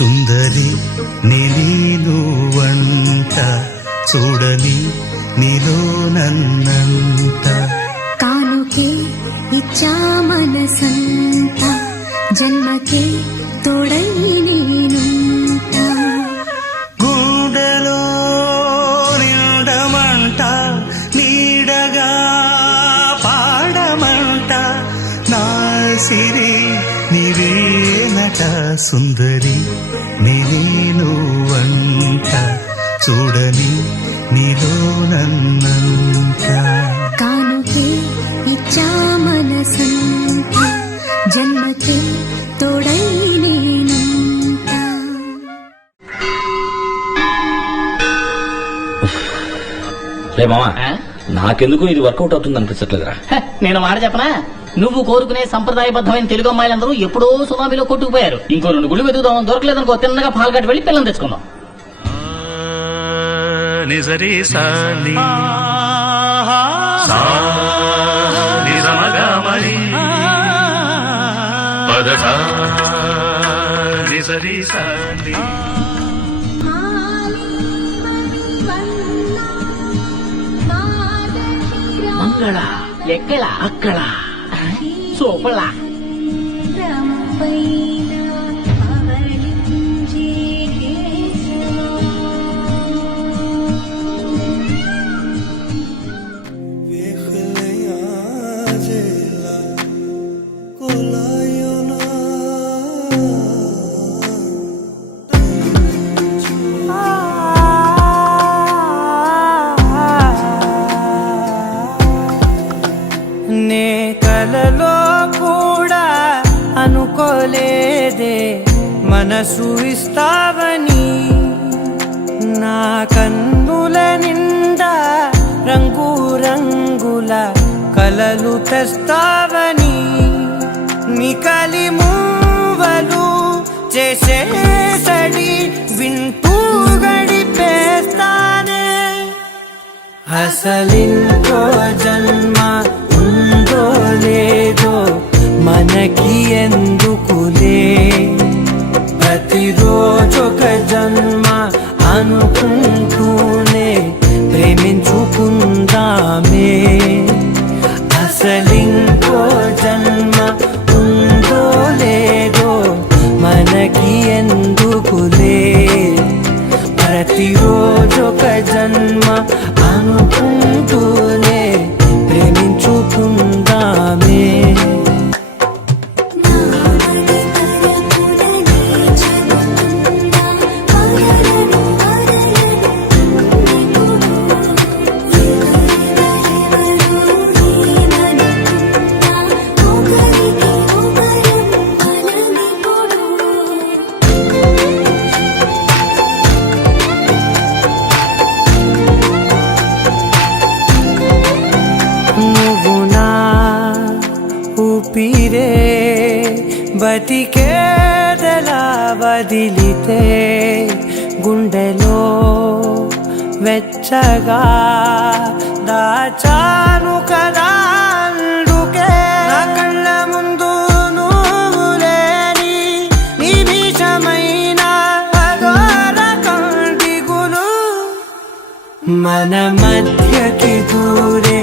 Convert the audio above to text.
సుందరి నీలో వంట చూడని నీలో నన్నంత కానుకే ఇచ్చా మనసంత జన్మకే తోడై నేనుంట గుండెలో నిండమంట నీడగా పాడమంట నా సిరి నీవేనట సుందరి నీలో వంట చూడని నీలో నన్నంత కానుకే ఇచ్చా మనసంత జన్మకే తోడై నేనుంట. రే మామా నాకెందుకు ఇది వర్కౌట్ అవుతుంది అనిపించట్లేదురా. నేను మాట చెప్పనా, నువ్వు కోరుకునే సంప్రదాయబద్ధమైన తెలుగు అమ్మాయిలందరూ ఎప్పుడో సునామీలో కొట్టుకుపోయారు. ఇంకో 2 గుళ్ళు వెతుకుదాం, దొరకలేదనుకో తిన్నగా పాల్గట్టి వెళ్ళి పిల్లలు తెచ్చుకుందాం. నిజరి సాని నిజమగమరి పదట నిజరి సాని మంగళ ఎక్కడ అక్కడ సూపర్లా నే కలలో కూడా అనుకోలేదే మనసు ఇస్తావని, నా కన్నుల నిండా రంగు రంగుల కలలు తెస్తావని, నికలి మూవలు చేసేసడి వింటూ గడిపేస్తానే. అసలింకో జన్మ ఉందో లేదో మనకి ఎందుకులే, ప్రతిరోజొక జన్మ అనుకుంటూనే ప్రేమించుకుందామే. అసలింకో జన్మ ఉందో లేదో మనకి ఎందుకులే, ప్రతిరోజొక జన్మ అనుకుంటూనే ప్రేమించుకుందామే. నువ్వు నా ఊపిరే బతికేదలా వదిలితే, గుండెలో వెచ్చగా దాచాను కదా అందుకే. నా కళ్ళ ముందు నువ్వు లేని నిమిషమైన అఘోర కంటిగులు మన మధ్యకి దూరే